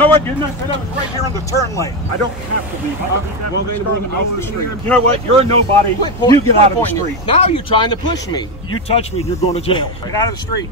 You know what? Didn't I say that was right here in the turn lane? I don't have to leave. Well, then out of the street. You know what? You're a nobody. You get out of the street. Now you're trying to push me. You touch me and you're going to jail. Get out of the street.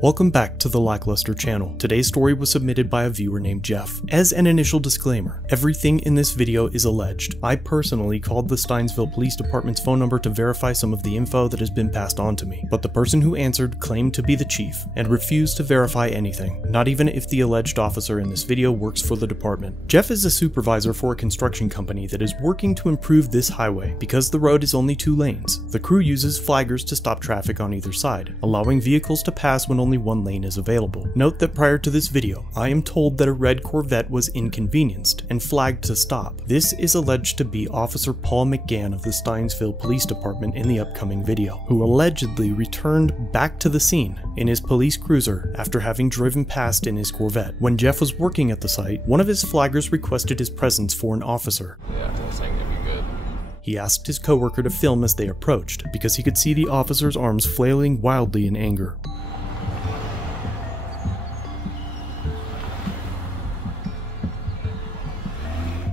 Welcome back to the Lackluster channel. Today's story was submitted by a viewer named Jeff. As an initial disclaimer, everything in this video is alleged. I personally called the Steinsville Police Department's phone number to verify some of the info that has been passed on to me, but the person who answered claimed to be the chief and refused to verify anything, not even if the alleged officer in this video works for the department. Jeff is a supervisor for a construction company that is working to improve this highway because the road is only 2 lanes. The crew uses flaggers to stop traffic on either side, allowing vehicles to pass when only 1 lane is available. Note that prior to this video, I am told that a red Corvette was inconvenienced and flagged to stop. This is alleged to be Officer Paul McGann of the Steinsville Police Department in the upcoming video, who allegedly returned back to the scene in his police cruiser after having driven past in his Corvette. When Jeff was working at the site, one of his flaggers requested his presence for an officer. Yeah, this ain't gonna be good. He asked his coworker to film as they approached, because he could see the officer's arms flailing wildly in anger.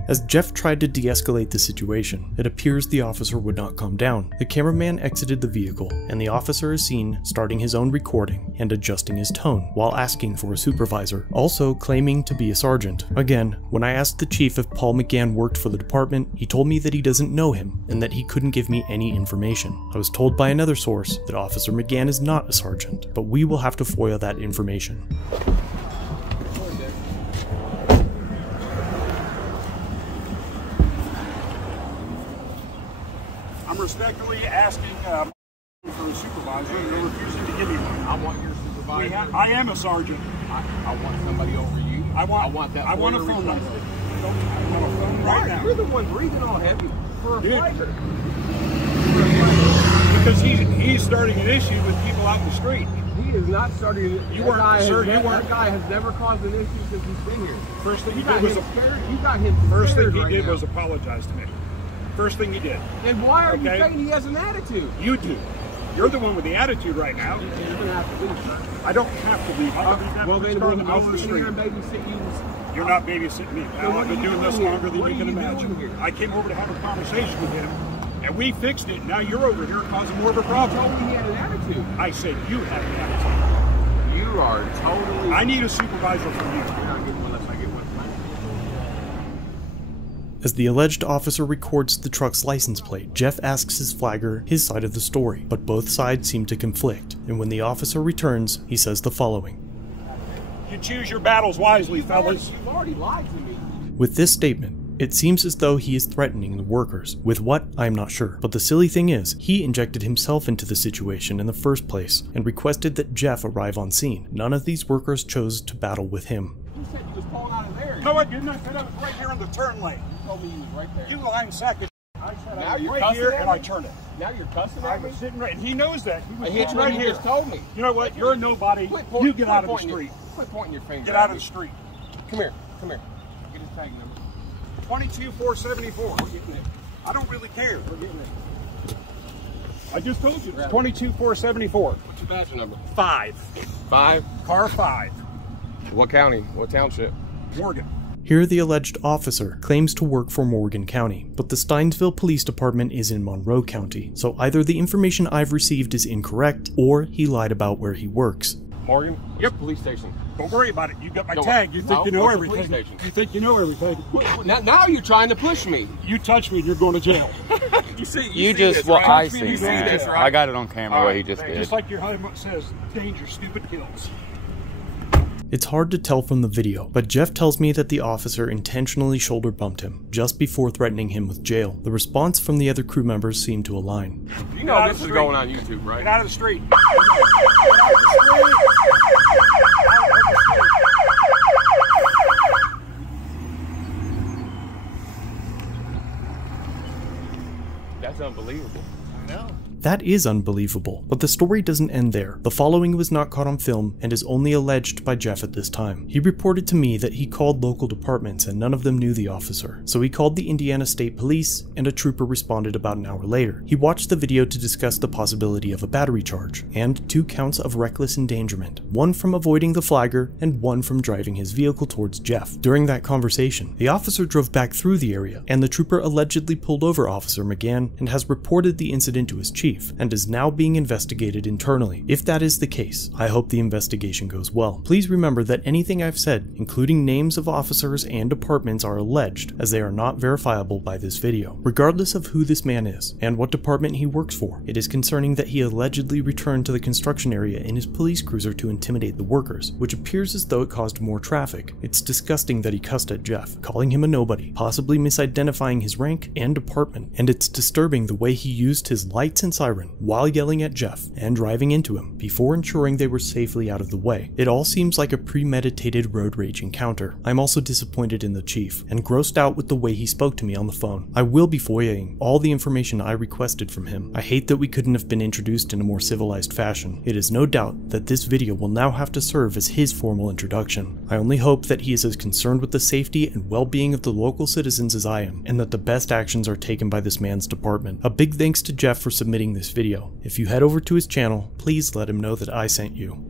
As Jeff tried to de-escalate the situation, it appears the officer would not calm down. The cameraman exited the vehicle, and the officer is seen starting his own recording and adjusting his tone while asking for a supervisor, also claiming to be a sergeant. Again, when I asked the chief if Paul McGann worked for the department, he told me that he doesn't know him and that he couldn't give me any information. I was told by another source that Officer McGann is not a sergeant, but we will have to FOIA that information. I'm respectfully asking for a supervisor, and they're refusing to give me one. I want your supervisor. I am a sergeant. I want somebody over you. I want that. I want a phone number. I want a phone right now. You're the one breathing all heavy for a flagger. Because he's starting an issue with people out in the street. He is not starting. You weren't, sir. You weren't. That guy has never caused an issue since he's been here. First thing he did was First thing he did was apologize to me. First thing he did. And why are you saying he has an attitude? You do. You're the one with the attitude right now. I don't have to leave. Well, then I'll stand here and babysit you. You're not babysitting me, pal. I've been doing this longer than you can imagine. I came over to have a conversation with him, and we fixed it. Now you're over here causing more of a problem. You told me he had an attitude. I said you had an attitude. You are totally... I need a supervisor from you. As the alleged officer records the truck's license plate, Jeff asks his flagger his side of the story, but both sides seem to conflict, and when the officer returns, he says the following. You choose your battles wisely, fellas. You've already lied to me. With this statement, it seems as though he is threatening the workers. With what, I am not sure. But the silly thing is, he injected himself into the situation in the first place, and requested that Jeff arrive on scene. None of these workers chose to battle with him. You said you just pulled out of there. No, I didn't. I said I was right here in the turn lane. You told me you was right there. You lying sack of I said now I was you're right here and I turned it. Now you're cussing I at me? was sitting right, and he knows that. He was I hit you right when here. You just told me. You know what? You're a nobody. You get out of the street. Quit pointing your finger. Get out of the street. Come here. Come here. Get his tag number. 22474. We're getting it. I don't really care. We're getting it. I just told you. 22474. What's your badge number? 5. 5. Car 5. What county? What township? Morgan. Here the alleged officer claims to work for Morgan County, but the Steinsville Police Department is in Monroe County, so either the information I've received is incorrect, or he lied about where he works. Morgan? Yep. Police station. Don't worry about it. You got my tag. You think you know everything. You think you know everything. Now you're trying to push me. You touch me and you're going to jail. You just what I see, man. I got it on camera what he just did. Just like your helmet says, danger, stupid kills. It's hard to tell from the video, but Jeff tells me that the officer intentionally shoulder bumped him, just before threatening him with jail. The response from the other crew members seemed to align. You know this is going on YouTube, right? Get out of the street. That's unbelievable. I know. That is unbelievable, but the story doesn't end there. The following was not caught on film and is only alleged by Jeff at this time. He reported to me that he called local departments and none of them knew the officer, so he called the Indiana State Police and a trooper responded about an hour later. He watched the video to discuss the possibility of a battery charge and 2 counts of reckless endangerment, one from avoiding the flagger and one from driving his vehicle towards Jeff. During that conversation, the officer drove back through the area and the trooper allegedly pulled over Officer McGann and has reported the incident to his chief and is now being investigated internally. If that is the case, I hope the investigation goes well. Please remember that anything I've said, including names of officers and departments, are alleged, as they are not verifiable by this video. Regardless of who this man is and what department he works for, it is concerning that he allegedly returned to the construction area in his police cruiser to intimidate the workers, which appears as though it caused more traffic. It's disgusting that he cussed at Jeff, calling him a nobody, possibly misidentifying his rank and department, and it's disturbing the way he used his lights and siren while yelling at Jeff and driving into him before ensuring they were safely out of the way. It all seems like a premeditated road rage encounter. I'm also disappointed in the chief and grossed out with the way he spoke to me on the phone. I will be FOIAing all the information I requested from him. I hate that we couldn't have been introduced in a more civilized fashion. It is no doubt that this video will now have to serve as his formal introduction. I only hope that he is as concerned with the safety and well-being of the local citizens as I am, and that the best actions are taken by this man's department. A big thanks to Jeff for submitting this video. If you head over to his channel, please let him know that I sent you.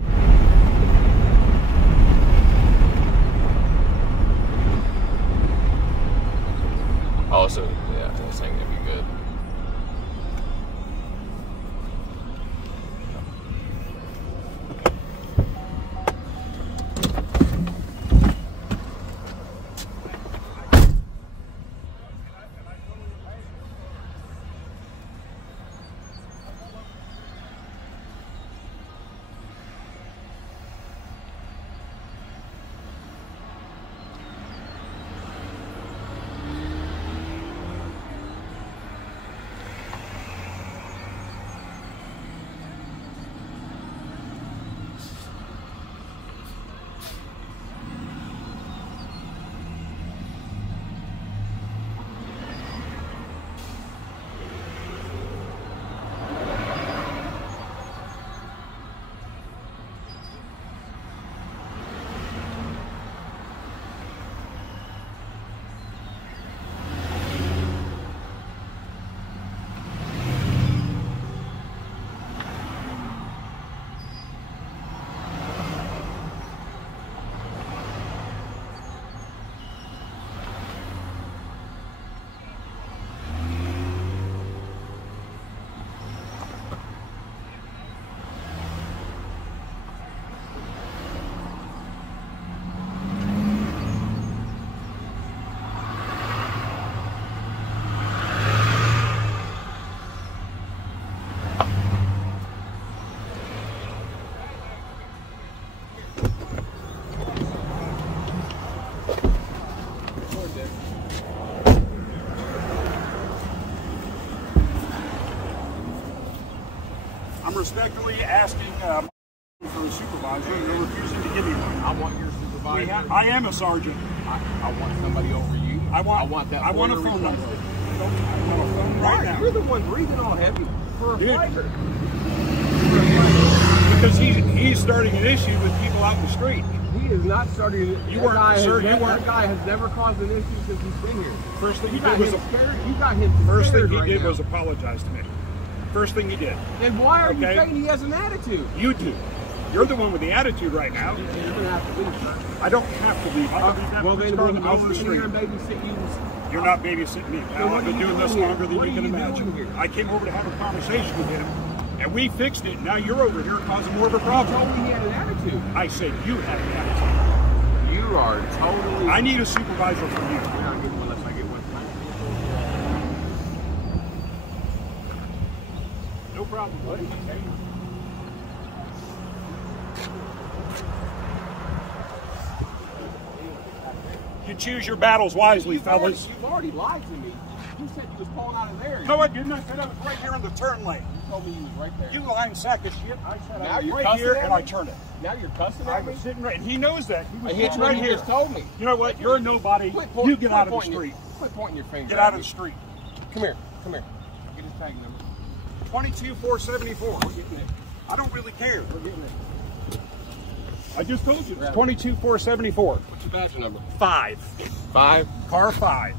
Also, yeah, this ain't gonna be good. I'm respectfully asking for a supervisor, and you're refusing to give me one. I want your supervisor. I am a sergeant. I want somebody over you. I want that. I want a phone number. I want a phone right now. You're the one breathing all heavy for a fighter. Because he's starting an issue with people out in the street. He is not starting. You weren't, sir. That guy has never caused an issue since he's been here. First thing you he did was First thing he did was apologize to me. First thing he did. And why are you saying he has an attitude? You do. You're the one with the attitude right now. You're going to have to leave, sir. I don't have to leave. Well, then I'll sit here and babysit you. You're not babysitting me. I've been doing this longer than you can imagine. I came over to have a conversation with him, and we fixed it. Now you're over here causing more of a problem. You told me he had an attitude. I said you had an attitude. You are totally... I need a supervisor from you. You're not getting one unless I get one. No problem, buddy. You choose your battles wisely, fellas. You've already lied to me. You said you was pulling out of there. No, I didn't. I said I was right here in the turn lane. You told me you was right there. You lying sack of shit. I said now I was you're right here and I turned it. Now you're cussing I at me? was sitting right, and he knows that. He was He right here. just told me. You know what? You're a nobody. You get out of the street. Quit pointing your finger. Get out of the street. Come here. Come here. Get his tag number. 22,474. I don't really care. I just told you. It's 22,474. What's your badge number? 5. 5? Car 5.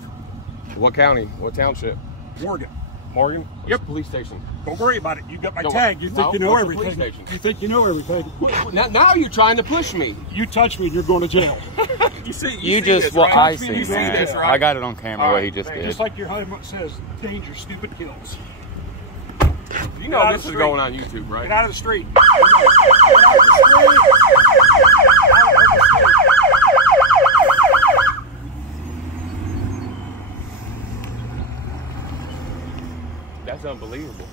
What county? What township? Morgan. Morgan? What's Yep. the police station? Don't worry about it. You got my No, tag. You think no, you know what's the everything. police station? You think you know everything. Now you're trying to push me. You touch me and you're going to jail. You see just this, what right? I You see, man. this, right? I got it on camera All what right, he just did. Just like your helmet says, danger, stupid kills. You Get out know of this the is street. going on YouTube, right? Get out of the street. That's unbelievable.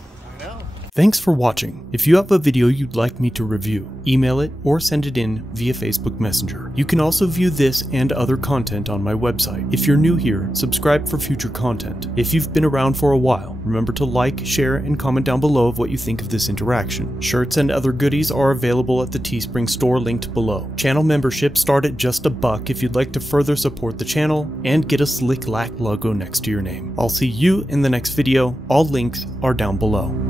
Thanks for watching. If you have a video you'd like me to review, email it or send it in via Facebook Messenger. You can also view this and other content on my website. If you're new here, subscribe for future content. If you've been around for a while, remember to like, share, and comment down below of what you think of this interaction. Shirts and other goodies are available at the Teespring store linked below. Channel memberships start at just $1 if you'd like to further support the channel and get a slick lack logo next to your name. I'll see you in the next video. All links are down below.